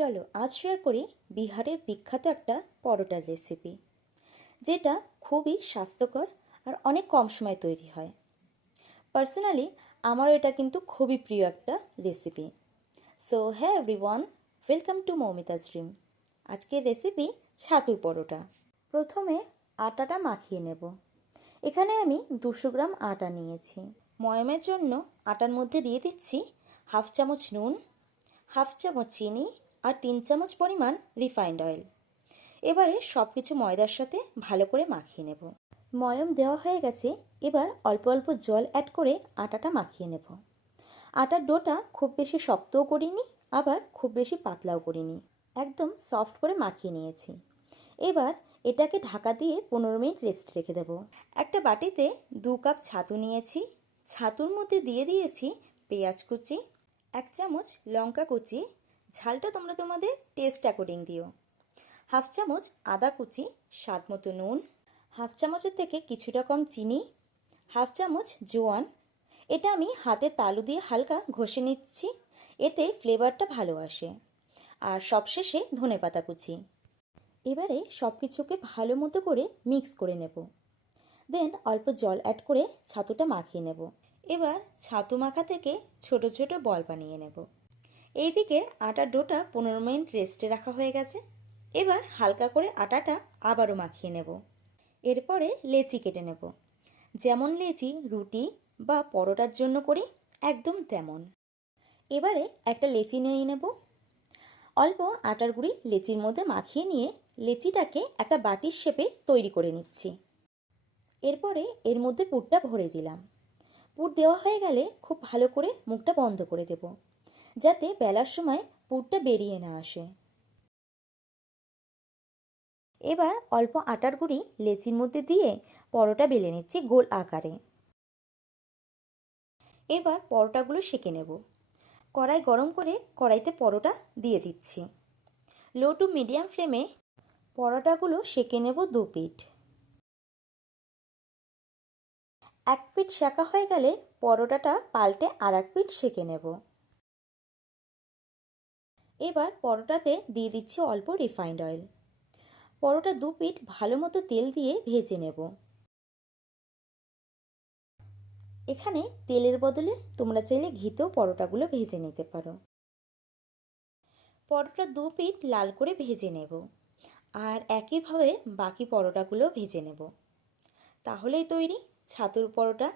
চলো আজ শেয়ার করি বিহারের বিখ্যাত একটা পরোটার রেসিপি, যেটা খুবই স্বাস্থ্যকর আর অনেক কম সময়ে তৈরি হয়। পার্সোনালি আমারও এটা কিন্তু খুবই প্রিয় একটা রেসিপি। সো হ্যাঁ এভরিওয়ান, ওয়েলকাম টু মৌমিতাজ ড্রিম। আজকের রেসিপি ছাতুর পরোটা। প্রথমে আটাটা মাখিয়ে নেব। এখানে আমি 200 গ্রাম আটা নিয়েছি। ময়ামের জন্য আটার মধ্যে দিয়ে দিচ্ছি হাফ চামচ নুন, হাফ চামচ চিনি আর 3 চামচ পরিমাণ রিফাইন্ড অয়েল। এবারে সব কিছু ময়দার সাথে ভালো করে মাখিয়ে নেব। ময়াম দেওয়া হয়ে গেছে, এবার অল্প অল্প জল অ্যাড করে আটাটা মাখিয়ে নেব। আটার ডোটা খুব বেশি শক্তও করিনি, আবার খুব বেশি পাতলাও করিনি, একদম সফট করে মাখিয়ে নিয়েছি। এবার এটাকে ঢাকা দিয়ে 15 মিনিট রেস্ট রেখে দেব। একটা বাটিতে 2 কাপ ছাতু নিয়েছি। ছাতুর মধ্যে দিয়ে দিয়েছি পেঁয়াজ কুচি, 1 চামচ লঙ্কা কুচি, ঝালটা তোমরা তোমাদের টেস্ট অ্যাকর্ডিং দিও, হাফ চামচ আদা কুচি, স্বাদ মতো নুন, হাফ চামচের থেকে কিছুটা কম চিনি, হাফ চামচ জোয়ান। এটা আমি হাতে তালু দিয়ে হালকা ঘষে নিচ্ছি, এতে ফ্লেভারটা ভালো আসে। আর সবশেষে ধনেপাতা কুচি। এবারে সব কিছুকে ভালো মতো করে মিক্স করে নেব। দেন অল্প জল অ্যাড করে ছাতুটা মাখিয়ে নেব। এবার ছাতু মাখা থেকে ছোট ছোট বল বানিয়ে নেব। এইদিকে আটার ডোটা 15 মিনিট রেস্টে রাখা হয়ে গেছে। এবার হালকা করে আটাটা আবারও মাখিয়ে নেব। এরপরে লেচি কেটে নেব। যেমন লেচি রুটি বা পরোটার জন্য করি, একদম তেমন। এবারে একটা লেচি নিয়ে নেব। অল্প আটার গুঁড়ি লেচির মধ্যে মাখিয়ে নিয়ে লেচিটাকে একটা বাটির শেপে তৈরি করে নিচ্ছি। এরপরে এর মধ্যে পুরটা ভরে দিলাম। পুর দেওয়া হয়ে গেলে খুব ভালো করে মুখটা বন্ধ করে দেব, যাতে বেলার সময় পুরটা বেরিয়ে না আসে। এবার অল্প আটার গুঁড়ি লেচির মধ্যে দিয়ে পরোটা বেলে নিচ্ছি গোল আকারে। এবার পরোটাগুলো সেঁকে নেব। কড়াই গরম করে কড়াইতে পরোটা দিয়ে দিচ্ছি। লো টু মিডিয়াম ফ্লেমে পরোটাগুলো সেঁকে নেব 2 পিঠ। এক পিঠ সেঁকা হয়ে গেলে পরোটাটা পাল্টে আর এক পিঠ সেঁকে নেব। এবার পরোটাতে দিয়ে দিচ্ছি অল্প রিফাইন্ড অয়েল। পরোটা 2 পিঠ ভালো মতো তেল দিয়ে ভেজে নেব। এখানে তেলের বদলে তোমরা চাইলে ঘিতেও পরোটাগুলো ভেজে নিতে পারো। পরোটা 2 পিঠ লাল করে ভেজে নেব, আর একইভাবে বাকি পরোটাগুলো ভেজে নেব। তাহলেই তৈরি ছাতুর পরোটা।